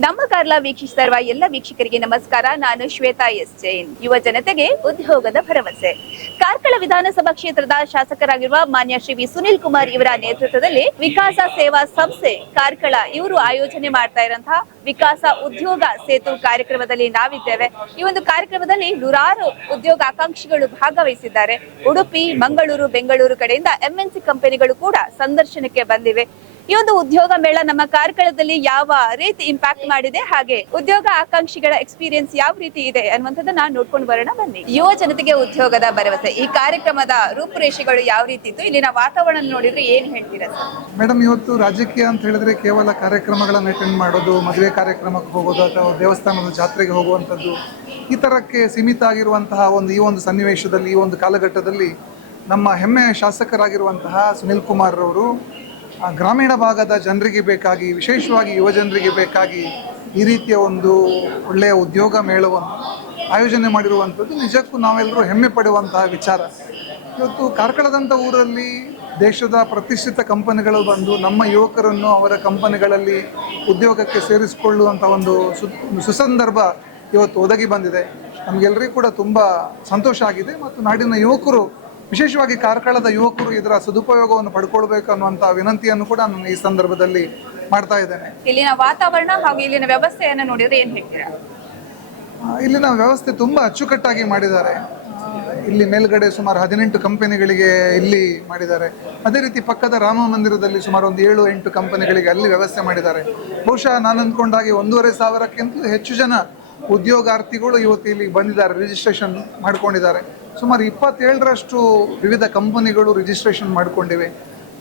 ನಮ್ಮ ಕಾರ್ಲ ವೀಕ್ಷಿಸ್ತಾ ಇರುವ ಎಲ್ಲ ವೀಕ್ಷಕರಿಗೆ ನಮಸ್ಕಾರ. ನಾನು ಶ್ವೇತಾ ಎಸ್ ಜೈನ್. ಯುವ ಜನತೆಗೆ ಉದ್ಯೋಗದ ಭರವಸೆ. ಕಾರ್ಕಳ ವಿಧಾನಸಭಾ ಕ್ಷೇತ್ರದ ಶಾಸಕರಾಗಿರುವ ಮಾನ್ಯ ಶ್ರೀ ವಿ ಸುನಿಲ್ ಕುಮಾರ್ ಇವರ ನೇತೃತ್ವದಲ್ಲಿ ವಿಕಾಸ ಸೇವಾ ಸಂಸ್ಥೆ ಕಾರ್ಕಳ ಇವರು ಆಯೋಜನೆ ಮಾಡ್ತಾ ಇರುವಂತಹ ವಿಕಾಸ ಉದ್ಯೋಗ ಸೇತು ಕಾರ್ಯಕ್ರಮದಲ್ಲಿ ನಾವಿದ್ದೇವೆ. ಈ ಒಂದು ಕಾರ್ಯಕ್ರಮದಲ್ಲಿ ನೂರಾರು ಉದ್ಯೋಗಾಕಾಂಕ್ಷಿಗಳು ಭಾಗವಹಿಸಿದ್ದಾರೆ. ಉಡುಪಿ, ಮಂಗಳೂರು, ಬೆಂಗಳೂರು ಕಡೆಯಿಂದ ಎಂಎನ್ಸಿ ಕಂಪನಿಗಳು ಕೂಡ ಸಂದರ್ಶನಕ್ಕೆ ಬಂದಿವೆ. ಈ ಒಂದು ಉದ್ಯೋಗ ಮೇಳ ನಮ್ಮ ಕಾರ್ಕಳದಲ್ಲಿ ಯಾವ ರೀತಿ ಇಂಪ್ಯಾಕ್ಟ್ ಮಾಡಿದೆ, ಹಾಗೆ ಉದ್ಯೋಗ ಆಕಾಂಕ್ಷಿಗಳ ಎಕ್ಸ್ಪೀರಿಯನ್ಸ್ ಯಾವ ರೀತಿ ಇದೆ ಅನ್ನುವಂಥದ್ದನ್ನ ನೋಡ್ಕೊಂಡು ಬರೋಣ ಬನ್ನಿ. ಯುವ ಜನತೆಗೆ ಉದ್ಯೋಗದ ಭರವಸೆ, ಈ ಕಾರ್ಯಕ್ರಮದ ರೂಪುರೇಷೆಗಳು ಯಾವ ರೀತಿ ಇತ್ತು, ಇಲ್ಲಿನ ವಾತಾವರಣ ನೋಡಿದ್ರೆ ಏನ್ ಹೇಳ್ತೀರಾ ಮೇಡಮ್? ಇವತ್ತು ರಾಜಕೀಯ ಅಂತ ಹೇಳಿದ್ರೆ ಕೇವಲ ಕಾರ್ಯಕ್ರಮಗಳನ್ನು ಅಟೆಂಡ್ ಮಾಡೋದು, ಮದುವೆ ಕಾರ್ಯಕ್ರಮಕ್ಕೆ ಹೋಗೋದು ಅಥವಾ ದೇವಸ್ಥಾನದ ಜಾತ್ರೆಗೆ ಹೋಗುವಂಥದ್ದು, ಈ ಥರಕ್ಕೆ ಸೀಮಿತ ಆಗಿರುವಂತಹ ಈ ಒಂದು ಸನ್ನಿವೇಶದಲ್ಲಿ, ಈ ಒಂದು ಕಾಲಘಟ್ಟದಲ್ಲಿ ನಮ್ಮ ಹೆಮ್ಮೆಯ ಶಾಸಕರಾಗಿರುವಂತಹ ಸುನಿಲ್ ಕುಮಾರ್ ಅವರು ಗ್ರಾಮೀಣ ಭಾಗದ ಜನರಿಗೆ ಬೇಕಾಗಿ, ವಿಶೇಷವಾಗಿ ಯುವ ಜನರಿಗೆ ಬೇಕಾಗಿ ಈ ರೀತಿಯ ಒಂದು ಒಳ್ಳೆಯ ಉದ್ಯೋಗ ಮೇಳವನ್ನು ಆಯೋಜನೆ ಮಾಡಿರುವಂಥದ್ದು ನಿಜಕ್ಕೂ ನಾವೆಲ್ಲರೂ ಹೆಮ್ಮೆ ಪಡುವಂತಹ ವಿಚಾರ. ಇವತ್ತು ಕಾರ್ಕಳದಂಥ ಊರಲ್ಲಿ ದೇಶದ ಪ್ರತಿಷ್ಠಿತ ಕಂಪನಿಗಳು ಬಂದು ನಮ್ಮ ಯುವಕರನ್ನು ಅವರ ಕಂಪನಿಗಳಲ್ಲಿ ಉದ್ಯೋಗಕ್ಕೆ ಸೇರಿಸಿಕೊಳ್ಳುವಂಥ ಒಂದು ಸುಸಂದರ್ಭ ಇವತ್ತು ಒದಗಿ ಬಂದಿದೆ. ನಮಗೆಲ್ಲರಿಗೂ ಕೂಡ ತುಂಬ ಸಂತೋಷ ಆಗಿದೆ ಮತ್ತು ನಾಡಿನ ಯುವಕರು, ವಿಶೇಷವಾಗಿ ಕಾರ್ಕಳದ ಯುವಕರು ಇದರ ಸದುಪಯೋಗವನ್ನು ಪಡ್ಕೊಳ್ಬೇಕು ಅನ್ನುವಂಥ ವಿನಂತಿಯನ್ನು ಕೂಡ ನಾನು ಈ ಸಂದರ್ಭದಲ್ಲಿ ಮಾಡ್ತಾ ಇದ್ದೇನೆ. ಇಲ್ಲಿನ ವಾತಾವರಣ ಹಾಗೂ ಇಲ್ಲಿನ ವ್ಯವಸ್ಥೆಯನ್ನು ನೋಡಿದ್ರೆ ಏನ್ ಹೇಳ್ತೀರಾ? ಇಲ್ಲಿನ ವ್ಯವಸ್ಥೆ ತುಂಬ ಅಚ್ಚುಕಟ್ಟಾಗಿ ಮಾಡಿದ್ದಾರೆ. ಇಲ್ಲಿ ಮೇಲ್ಗಡೆ ಸುಮಾರು 18 ಕಂಪನಿಗಳಿಗೆ ಇಲ್ಲಿ ಮಾಡಿದ್ದಾರೆ. ಅದೇ ರೀತಿ ಪಕ್ಕದ ರಾಮ ಮಂದಿರದಲ್ಲಿ ಸುಮಾರು ಒಂದು 7-8 ಕಂಪನಿಗಳಿಗೆ ಅಲ್ಲಿ ವ್ಯವಸ್ಥೆ ಮಾಡಿದ್ದಾರೆ. ಬಹುಶಃ ನಾನು ಅಂದ್ಕೊಂಡಾಗೆ 1,500ಕ್ಕಿಂತಲೂ ಹೆಚ್ಚು ಜನ ಉದ್ಯೋಗಾರ್ಥಿಗಳು ಇವತ್ತು ಇಲ್ಲಿ ಬಂದಿದ್ದಾರೆ, ರಿಜಿಸ್ಟ್ರೇಷನ್ ಮಾಡ್ಕೊಂಡಿದ್ದಾರೆ. ಸುಮಾರು 27ರಷ್ಟು ವಿವಿಧ ಕಂಪನಿಗಳು ರಿಜಿಸ್ಟ್ರೇಷನ್ ಮಾಡಿಕೊಂಡಿವೆ.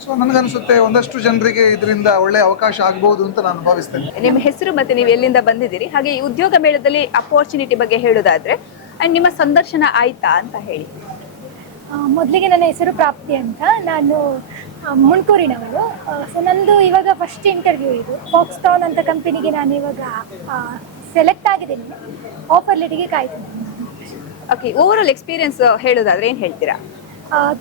ಸೊ ನನಗನ್ಸುತ್ತೆ ಒಂದಷ್ಟು ಜನರಿಗೆ ಇದರಿಂದ ಒಳ್ಳೆ ಅವಕಾಶ ಆಗ್ಬಹುದು ಅಂತ ನಾನು ಭಾವಿಸ್ತೇನೆ. ನಿಮ್ಮ ಹೆಸರು ಮತ್ತೆ ನೀವು ಎಲ್ಲಿಂದ ಬಂದಿದ್ದೀರಿ, ಹಾಗೆ ಈ ಉದ್ಯೋಗ ಮೇಳದಲ್ಲಿ ಅಪರ್ಚುನಿಟಿ ಬಗ್ಗೆ ಹೇಳೋದಾದ್ರೆ ನಿಮ್ಮ ಸಂದರ್ಶನ ಆಯ್ತಾ ಅಂತ ಹೇಳಿ. ಮೊದಲಿಗೆ ನನ್ನ ಹೆಸರು ಪ್ರಾಪ್ತಿ ಅಂತ, ನಾನು ಮುಣ್ಕೂರಿನವಳು. ಸೊ ನಂದು ಇವಾಗ ಫಸ್ಟ್ ಇಂಟರ್ವ್ಯೂ ಇದು. ಫಾಕ್ಸ್ಕಾನ್ ಅಂತ ಕಂಪನಿಗೆ ನಾನು ಇವಾಗ ಸೆಲೆಕ್ಟ್ ಆಗಿದ್ದೀನಿ. ಆಫರ್ ಲೆಟರ್ಗೆ ಕಾಯ್ತೀನಿ. ಓಕೆ, ಓವರ್ ಆಲ್ ಎಕ್ಸ್ಪೀರಿಯನ್ಸ್ ಹೇಳೋದಾದ್ರೆ ಏನು ಹೇಳ್ತೀರಾ?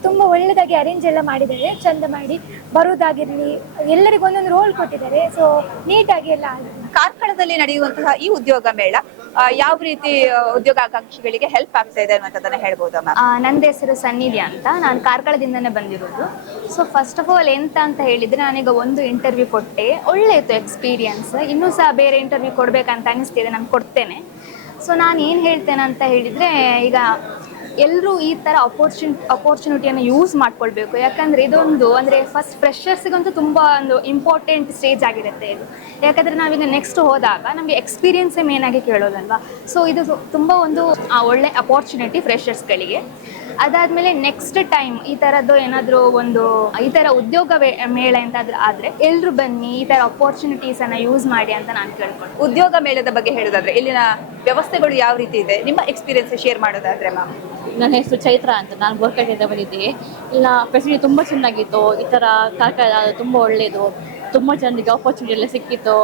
ತುಂಬ ಒಳ್ಳೆಯದಾಗಿ ಅರೇಂಜ್ ಎಲ್ಲ ಮಾಡಿದ್ದಾರೆ, ಚಂದ ಮಾಡಿ ಬರುವುದಾಗಿರಲಿ, ಎಲ್ಲರಿಗೂ ಒಂದೊಂದು ರೋಲ್ ಕೊಟ್ಟಿದ್ದಾರೆ. ಸೊ ನೀಟಾಗಿ ಎಲ್ಲ ಆಗಿದೆ. ಕಾರ್ಕಳದಲ್ಲಿ ನಡೆಯುವಂತಹ ಈ ಉದ್ಯೋಗ ಮೇಳ ಯಾವ ರೀತಿ ಉದ್ಯೋಗಾಕಾಂಕ್ಷಿಗಳಿಗೆ ಹೆಲ್ಪ್ ಆಗ್ತಾ ಇದೆ ಅನ್ನೋದನ್ನ ಹೇಳ್ಬೋದಾ ಮ್ಯಾಮ್? ನನ್ನ ಹೆಸರು ಸನ್ನಿಧಿ ಅಂತ, ನಾನು ಕಾರ್ಕಳದಿಂದನೇ ಬಂದಿರೋದು. ಸೊ ಫಸ್ಟ್ ಆಫ್ ಆಲ್ ಎಂತ ಅಂತ ಹೇಳಿದರೆ, ನಾನೀಗ ಒಂದು ಇಂಟರ್ವ್ಯೂ ಕೊಟ್ಟೆ, ಒಳ್ಳೆ ಇತ್ತು ಎಕ್ಸ್ಪೀರಿಯನ್ಸ್. ಇನ್ನೂ ಸಹ ಬೇರೆ ಇಂಟರ್ವ್ಯೂ ಕೊಡಬೇಕಂತ ಅನಿಸ್ತಿದೆ, ನಾನು ಕೊಡ್ತೇನೆ. ಸೊ ನಾನು ಏನು ಹೇಳ್ತೇನೆ ಅಂತ ಹೇಳಿದರೆ, ಈಗ ಎಲ್ಲರೂ ಈ ಥರ ಅಪರ್ಚುನಿಟಿಯನ್ನು ಯೂಸ್ ಮಾಡ್ಕೊಳ್ಬೇಕು. ಯಾಕಂದರೆ ಇದೊಂದು ಅಂದರೆ ಫಸ್ಟ್ ಫ್ರೆಷರ್ಸಿಗಂತೂ ತುಂಬ ಒಂದು ಇಂಪಾರ್ಟೆಂಟ್ ಸ್ಟೇಜ್ ಆಗಿರುತ್ತೆ ಇದು. ಯಾಕಂದರೆ ನಾವೀಗ ನೆಕ್ಸ್ಟ್ ಹೋದಾಗ ನಮಗೆ ಎಕ್ಸ್ಪೀರಿಯನ್ಸೇ ಮೇನಾಗಿ ಕೇಳೋದಲ್ವಾ. ಸೊ ಇದು ತುಂಬ ಒಂದು ಒಳ್ಳೆ ಅಪರ್ಚುನಿಟಿ ಫ್ರೆಷರ್ಸ್ಗಳಿಗೆ. ಅದಾದಮೇಲೆ ನೆಕ್ಸ್ಟ್ ಟೈಮ್ ಈ ಥರದ್ದು ಏನಾದರೂ ಒಂದು ಈ ಥರ ಉದ್ಯೋಗ ಮೇಳ ಎಂತಾದ್ರೂ ಆದರೆ ಎಲ್ಲರೂ ಬನ್ನಿ, ಈ ಥರ ಅಪರ್ಚುನಿಟೀಸನ್ನು ಯೂಸ್ ಮಾಡಿ ಅಂತ ನಾನು ಕೇಳ್ಕೊಂಡು. ಉದ್ಯೋಗ ಮೇಳದ ಬಗ್ಗೆ ಹೇಳೋದಾದ್ರೆ ಇಲ್ಲಿನ ವ್ಯವಸ್ಥೆಗಳು ಯಾವ ರೀತಿ ಇದೆ, ನಿಮ್ಮ ಎಕ್ಸ್ಪೀರಿಯನ್ಸ್ ಶೇರ್ ಮಾಡೋದಾದ್ರೆ ಮ್ಯಾಮ್? ನನ್ನ ಹೆಸರು ಚೈತ್ರ ಅಂತ, ನಾನು ಗೋರ್ಕಟ್ಟೆಯಿಂದ ಬಂದಿದ್ದೆ. ಇಲ್ಲ ಫೆಸಿಲಿಟಿ ತುಂಬ ಚೆನ್ನಾಗಿತ್ತು. ಈ ಥರ ಕಾರ್ಕಳ ತುಂಬ ಒಳ್ಳೆಯದು, ತುಂಬ ಜನರಿಗೆ ಆಪರ್ಚುನಿಟಿ ಎಲ್ಲ ಸಿಕ್ಕಿತ್ತು.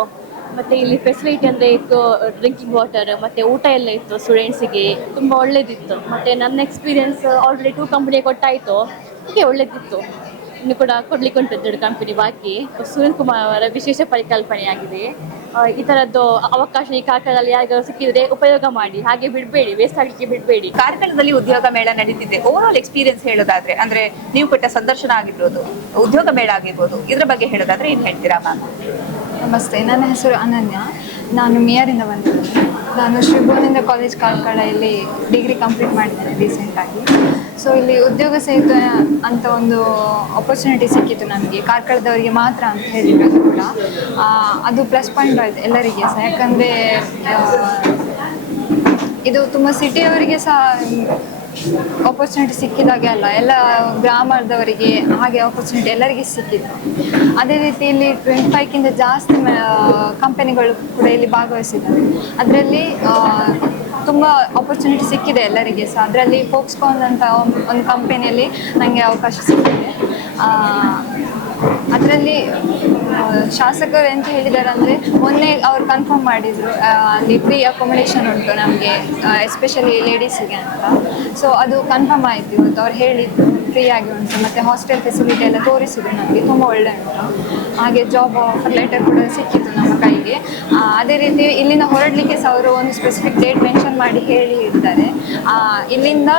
ಮತ್ತು ಇಲ್ಲಿ ಫೆಸಿಲಿಟಿ ಅಂದರೆ ಇತ್ತು, ಡ್ರಿಂಕಿಂಗ್ ವಾಟರ್ ಮತ್ತು ಊಟ ಎಲ್ಲ ಇತ್ತು ಸ್ಟೂಡೆಂಟ್ಸಿಗೆ, ತುಂಬ ಒಳ್ಳೇದಿತ್ತು. ಮತ್ತು ನನ್ನ ಎಕ್ಸ್ಪೀರಿಯನ್ಸ್ ಆಲ್ರೆಡಿ 2 ಕಂಪ್ನಿ ಕೊಟ್ಟಾಯಿತು, ಹೀಗೆ ಒಳ್ಳೇದಿತ್ತು. ಇನ್ನು ಕೂಡ ಕೊಡ್ಲಿಕ್ಕೆ ಉಂಟು 2 ಕಂಪನಿ ಬಾಕಿ. ಸುನಿಲ್ ಕುಮಾರ್ ಅವರ ವಿಶೇಷ ಪರಿಕಲ್ಪನೆಯಾಗಿದೆ. ಈ ಥರದ್ದು ಅವಕಾಶ ಈ ಕಾರ್ಕಳದಲ್ಲಿ ಯಾರಿಗಾದ್ರು ಸಿಕ್ಕಿದ್ರೆ ಉಪಯೋಗ ಮಾಡಿ, ಹಾಗೆ ಬಿಡಬೇಡಿ, ವೇಸ್ಟ್ ಆಗಲಿಕ್ಕೆ ಬಿಡಬೇಡಿ. ಕಾರ್ಕಳದಲ್ಲಿ ಉದ್ಯೋಗ ಮೇಳ ನಡೀತಿದೆ, ಓವರ್ ಆಲ್ ಎಕ್ಸ್ಪೀರಿಯನ್ಸ್ ಹೇಳೋದಾದ್ರೆ ಅಂದ್ರೆ ನೀವು ಕೊಟ್ಟ ಸಂದರ್ಶನ ಆಗಿರ್ಬೋದು, ಉದ್ಯೋಗ ಮೇಳ ಆಗಿರ್ಬೋದು, ಇದ್ರ ಬಗ್ಗೆ ಹೇಳೋದಾದ್ರೆ ಏನು ಹೇಳ್ತೀರಾ ಮ್ಯಾಮ್? ನಮಸ್ತೆ, ನನ್ನ ಹೆಸರು ಅನನ್ಯ, ನಾನು ಮಿಯಾರಿಂದ ಬಂದಿದ್ದೀನಿ. ನಾನು ಶ್ರೀ ಭುವನೇಂದ್ರ ಕಾಲೇಜ್ ಕಾರ್ಕಳ ಇಲ್ಲಿ ಡಿಗ್ರಿ ಕಂಪ್ಲೀಟ್ ಮಾಡಿದ್ದೇನೆ ರೀಸೆಂಟಾಗಿ. ಸೊ ಇಲ್ಲಿ ಉದ್ಯೋಗ ಸೇತು ಅಂತ ಒಂದು ಆಪರ್ಚುನಿಟಿ ಸಿಕ್ಕಿತ್ತು ನಮಗೆ, ಕಾರ್ಕಳದವರಿಗೆ ಮಾತ್ರ ಅಂತ ಹೇಳಿರೋದು ಕೂಡ. ಅದು ಪ್ಲಸ್ ಪಾಯಿಂಟ್ ಆಯಿತು ಎಲ್ಲರಿಗೆ ಸಹ. ಯಾಕಂದರೆ ಇದು ತುಂಬ ಸಿಟಿಯವರಿಗೆ ಸಹ ಆಪರ್ಚುನಿಟಿ ಸಿಕ್ಕಿದಾಗೆ ಅಲ್ಲ, ಎಲ್ಲ ಗ್ರಾಮದವರಿಗೆ ಹಾಗೆ ಆಪರ್ಚುನಿಟಿ ಎಲ್ಲರಿಗೆ ಸಿಕ್ಕಿತ್ತು. ಅದೇ ರೀತಿ ಇಲ್ಲಿ 25ಕ್ಕಿಂತ ಜಾಸ್ತಿ ಕಂಪನಿಗಳು ಕೂಡ ಇಲ್ಲಿ ಭಾಗವಹಿಸಿದ್ದಾರೆ. ಅದರಲ್ಲಿ ತುಂಬ ಆಪರ್ಚುನಿಟಿ ಸಿಕ್ಕಿದೆ ಎಲ್ಲರಿಗೆ ಸಹ. ಅದರಲ್ಲಿ ಫೋಕ್ಸ್ಕಾನ್ ಅಂತ ಒಂದು ಕಂಪನಿಯಲ್ಲಿ ನನಗೆ ಅವಕಾಶ ಸಿಕ್ಕಿದೆ. ಅದರಲ್ಲಿ ಶಾಸಕರು ಎಂತ ಹೇಳಿದ್ದಾರೆ ಅಂದರೆ, ಮೊನ್ನೆ ಅವ್ರು ಕನ್ಫರ್ಮ್ ಮಾಡಿದರು ಅಲ್ಲಿ ಫ್ರೀ ಅಕೊಮಡೇಷನ್ ಉಂಟು ನಮಗೆ, ಎಸ್ಪೆಷಲಿ ಲೇಡೀಸಿಗೆ ಅಂತ. ಸೊ ಅದು ಕನ್ಫರ್ಮ್ ಆಯಿತು ಇವತ್ತು. ಅವ್ರು ಹೇಳಿದ್ದು ಫ್ರೀ ಆಗಿ ಉಂಟು, ಮತ್ತು ಹಾಸ್ಟೆಲ್ ಫೆಸಿಲಿಟಿ ಎಲ್ಲ ತೋರಿಸಿದ್ರು ನಮಗೆ, ತುಂಬ ಒಳ್ಳೆ ಉಂಟು. ಹಾಗೆ ಜಾಬ್ ಆಫರ್ ಲೆಟರ್ ಕೂಡ ಸಿಕ್ಕಿತ್ತು ನಮ್ಮ ಕೈಗೆ. ಅದೇ ರೀತಿ ಇಲ್ಲಿಂದ ಹೊರಡಲಿಕ್ಕೆ ಸಹ ಅವರು ಒಂದು ಸ್ಪೆಸಿಫಿಕ್ ಡೇಟ್ ಮೆನ್ಷನ್ ಮಾಡಿ ಹೇಳಿದ್ದಾರೆ. ಇಲ್ಲಿಂದ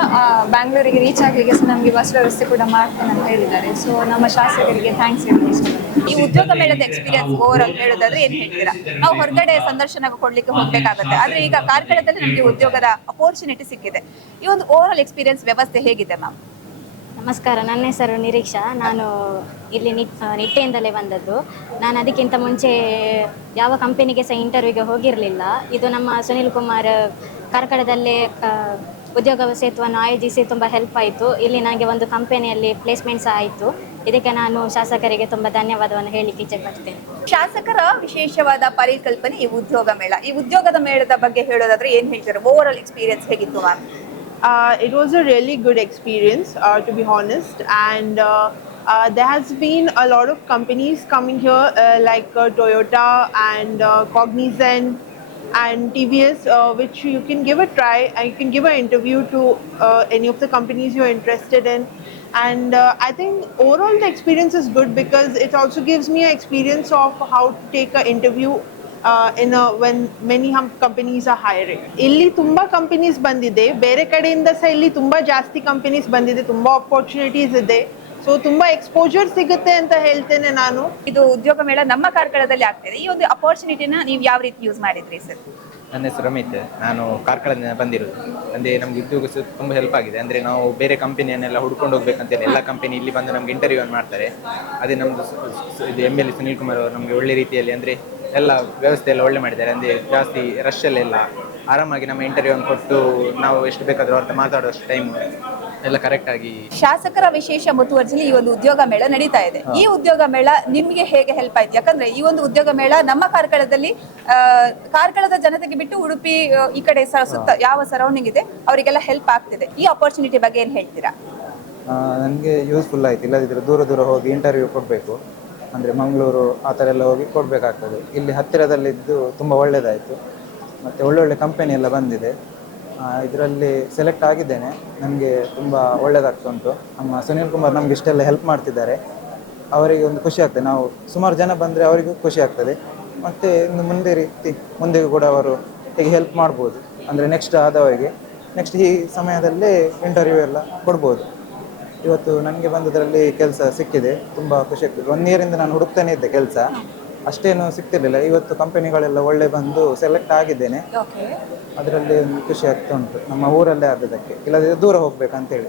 ಬ್ಯಾಂಗ್ಳೂರಿಗೆ ರೀಚ್ ಆಗಲಿಕ್ಕೆ ಸಹ ನಮಗೆ ಬಸ್ ವ್ಯವಸ್ಥೆ ಕೂಡ ಮಾಡ್ತೇನೆ ಅಂತ ಹೇಳಿದ್ದಾರೆ. ಸೊ ನಮ್ಮ ಶಾಸಕರಿಗೆ ಥ್ಯಾಂಕ್ಸ್ ಹೇಳಲಿಕ್ಕೆ ಇಷ್ಟಪಡ್ತೀನಿ. ಈ ಉದ್ಯೋಗ ಮೇಳದ ಎಕ್ಸ್ಪೀರಿಯನ್ಸ್ ಓವರ್ ಆಲ್ ಹೇಳೋದಾದ್ರೆ ಏನ್ ಹೇಳ್ತೀರಾ? ನಾವು ಹೊರಗಡೆ ಸಂದರ್ಶನ ಕೊಡ್ಲಿಕ್ಕೆ ಹೋಗ್ಬೇಕಾಗುತ್ತೆ, ಆದ್ರೆ ಈಗ ಕಾರ್ಕಳದಲ್ಲಿ ನಮಗೆ ಉದ್ಯೋಗದ ಅಪರ್ಚುನಿಟಿ ಸಿಕ್ಕಿದೆ. ಈ ಒಂದು ಓವರ್ ಆಲ್ ಎಕ್ಸ್ಪೀರಿಯನ್ಸ್ ವ್ಯವಸ್ಥೆ ಹೇಗಿದೆ ಮ್ಯಾಮ್? ನಮಸ್ಕಾರ, ನನ್ನ ಹೆಸರು ನಿರೀಕ್ಷಾ. ನಾನು ಇಲ್ಲಿ ನಿಟ್ಟೆಯಿಂದಲೇ ಬಂದದ್ದು. ನಾನು ಅದಕ್ಕಿಂತ ಮುಂಚೆ ಯಾವ ಕಂಪನಿಗೆ ಸಹ ಇಂಟರ್ವ್ಯೂಗೆ ಹೋಗಿರಲಿಲ್ಲ. ಇದು ನಮ್ಮ ಸುನಿಲ್ ಕುಮಾರ್ ಕಾರ್ಕಳದಲ್ಲೇ ಉದ್ಯೋಗ ಸೇತುವನ್ನು ಆಯೋಜಿಸಿ ತುಂಬ ಹೆಲ್ಪ್ ಆಯಿತು. ಇಲ್ಲಿ ನನಗೆ ಒಂದು ಕಂಪನಿಯಲ್ಲಿ ಪ್ಲೇಸ್ಮೆಂಟ್ ಸಹ ಆಯಿತು. ಇದಕ್ಕೆ ನಾನು ಶಾಸಕರಿಗೆ ತುಂಬ ಧನ್ಯವಾದವನ್ನು ಹೇಳಲಿಕ್ಕೆ ಇಚ್ಛೆಪಡ್ತೇನೆ. ಶಾಸಕರ ವಿಶೇಷವಾದ ಪರಿಕಲ್ಪನೆ ಈ ಉದ್ಯೋಗ ಮೇಳ. ಈ ಉದ್ಯೋಗದ ಮೇಳದ ಬಗ್ಗೆ ಹೇಳೋದಾದ್ರೆ ಏನ್ ಹೇಳ್ತಾರೆ? ಓವರ್ ಆಲ್ ಎಕ್ಸ್ಪೀರಿಯನ್ಸ್ ಹೇಗಿತ್ತು ma'am? It was a really good experience, to be honest, and there has been a lot of companies coming here, like Toyota and Cognizant and TVS, which you can give a try and you can give an interview to any of the companies you're interested in. And I think overall the experience is good because it also gives me an experience of how to take an interview when many companies are hiring. ಇಲ್ಲಿ ತುಂಬಾ companies ಬಂದಿದೆ, ಬೇರೆ ಕಡೆಯಿಂದ ಸಹ ಇಲ್ಲಿ ತುಂಬಾ ಜಾಸ್ತಿ companies ಬಂದಿದೆ, ತುಂಬಾ ಆಪರ್ಚುನಿಟೀಸ್ ಇದೆ. ಸೊ ತುಂಬಾ ಎಕ್ಸ್ಪೋಜರ್ ಸಿಗುತ್ತೆ ಅಂತ ಹೇಳ್ತೇನೆ ನಾನು. ಇದು ಉದ್ಯೋಗ ಮೇಳ ನಮ್ಮ ಕಾರ್ಕಳದಲ್ಲಿ ಆಗ್ತಿದೆ. ಈ ಒಂದು ಅಪರ್ಚುನಿಟಿನ ನೀವು ಯಾವ ರೀತಿ ಯೂಸ್ ಮಾಡಿದ್ರಿ ಸರ್? ನನ್ನ ಹೆಸರು ರಮೇಶ್, ನಾನು ಕಾರ್ಕಳದಿಂದ ಬಂದಿರೋದು. ಅಂದರೆ ನಮ್ಗೆ ಉದ್ಯೋಗ ತುಂಬ ಹೆಲ್ಪ್ ಆಗಿದೆ. ಅಂದರೆ ನಾವು ಬೇರೆ ಕಂಪನಿಯನ್ನೆಲ್ಲ ಹುಡ್ಕೊಂಡು ಹೋಗ್ಬೇಕಂತೇಳಿ ಎಲ್ಲ ಕಂಪನಿ ಇಲ್ಲಿ ಬಂದು ನಮ್ಗೆ ಇಂಟರ್ವ್ಯೂ ಮಾಡ್ತಾರೆ. ಅದೇ ನಮ್ಮದು ಇದು MLA ಸುನೀಲ್ ಕುಮಾರ್ ಅವರು ನಮಗೆ ಒಳ್ಳೆ ರೀತಿಯಲ್ಲಿ ಅಂದರೆ ಎಲ್ಲ ವ್ಯವಸ್ಥೆ ಎಲ್ಲ ಒಳ್ಳೆ ಮಾಡಿದ್ದಾರೆ. ಅಂದರೆ ಜಾಸ್ತಿ ರಶಲ್ಲೆಲ್ಲ ಆರಾಮಾಗಿ ನಮ್ಮ ಇಂಟರ್ವ್ಯೂವನ್ನು ಕೊಟ್ಟು ನಾವು ಎಷ್ಟು ಬೇಕಾದರೂ ಅವ್ರ ಮಾತಾಡೋಷ್ಟು ಟೈಮು ಎಲ್ಲ ಕರೆಕ್ಟಾಗಿ. ಶಾಸಕರ ವಿಶೇಷ ಮುತುವರ್ಜಿಲಿ ಈ ಒಂದು ಉದ್ಯೋಗ ಮೇಳ ನಡೀತಾ ಇದೆ. ಈ ಉದ್ಯೋಗ ಮೇಳ ನಿಮಗೆ ಹೇಗೆ ಹೆಲ್ಪ್ ಆಯ್ತು? ಯಾಕಂದ್ರೆ ಈ ಒಂದು ಉದ್ಯೋಗ ಮೇಳ ನಮ್ಮ ಕಾರ್ಕಳದಲ್ಲಿ ಕಾರ್ಕಳದ ಜನತೆಗೆ ಬಿಟ್ಟು ಉಡುಪಿ ಈ ಕಡೆ ಸುತ್ತ ಯಾವ ಸರೌಂಡಿಂಗ್ ಇದೆ ಅವರಿಗೆಲ್ಲ ಹೆಲ್ಪ್ ಆಗ್ತಿದೆ. ಈ ಅಪರ್ಚುನಿಟಿ ಬಗ್ಗೆ ಏನು ಹೇಳ್ತೀರಾ? ನನಗೆ ಯೂಸ್ಫುಲ್ ಆಯ್ತು. ಇಲ್ಲದಿದ್ದರೆ ದೂರ ದೂರ ಹೋಗಿ ಇಂಟರ್ವ್ಯೂ ಕೊಡಬೇಕು, ಅಂದರೆ ಮಂಗಳೂರು ಆ ಥರ ಎಲ್ಲ ಹೋಗಿ ಕೊಡಬೇಕಾಗ್ತದೆ. ಇಲ್ಲಿ ಹತ್ತಿರದಲ್ಲಿದ್ದು ತುಂಬ ಒಳ್ಳೆಯದಾಯಿತು. ಮತ್ತು ಒಳ್ಳೊಳ್ಳೆ ಕಂಪನಿ ಎಲ್ಲ ಬಂದಿದೆ. ಇದರಲ್ಲಿ ಸೆಲೆಕ್ಟ್ ಆಗಿದ್ದೇನೆ. ನಮಗೆ ತುಂಬ ಒಳ್ಳೆಯದಾಗ್ತಾ ಉಂಟು. ನಮ್ಮ ಸುನೀಲ್ ಕುಮಾರ್ ನಮಗೆ ಇಷ್ಟೆಲ್ಲ ಹೆಲ್ಪ್ ಮಾಡ್ತಿದ್ದಾರೆ. ಅವರಿಗೆ ಒಂದು ಖುಷಿ ಆಗ್ತದೆ. ನಾವು ಸುಮಾರು ಜನ ಬಂದರೆ ಅವರಿಗೂ ಖುಷಿ ಆಗ್ತದೆ. ಮತ್ತು ಇನ್ನು ಮುಂದೆಗೂ ಕೂಡ ಅವರು ಹೀಗೆ ಹೆಲ್ಪ್ ಮಾಡ್ಬೋದು. ಅಂದರೆ ನೆಕ್ಸ್ಟ್ ಆದವರಿಗೆ ನೆಕ್ಸ್ಟ್ ಈ ಸಮಯದಲ್ಲೇ ಇಂಟರ್ವ್ಯೂ ಎಲ್ಲ ಕೊಡ್ಬೋದು. ಇವತ್ತು ನನಗೆ ಬಂದದರಲ್ಲಿ ಕೆಲಸ ಸಿಕ್ಕಿದೆ, ತುಂಬ ಖುಷಿ ಆಗ್ತದೆ. 1 ಇಯರಿಂದ ನಾನು ಹುಡುಕ್ತಾನೆ ಇದ್ದೆ ಕೆಲಸ, ಅಷ್ಟೇನು ಸಿಗ್ತಿರ್ಲಿಲ್ಲ. ಇವತ್ತು ಕಂಪನಿಗಳೆಲ್ಲ ಒಳ್ಳೆ ಬಂದು ಸೆಲೆಕ್ಟ್ ಆಗಿದ್ದೇನೆ. ಅದರಲ್ಲಿ ಒಂದು ಖುಷಿ ಆಗ್ತಾ ಉಂಟು. ನಮ್ಮ ಊರಲ್ಲೇ ಆದದಕ್ಕೆ, ಇಲ್ಲದಿದ್ದರೆ ದೂರ ಹೋಗ್ಬೇಕಂತೇಳಿ.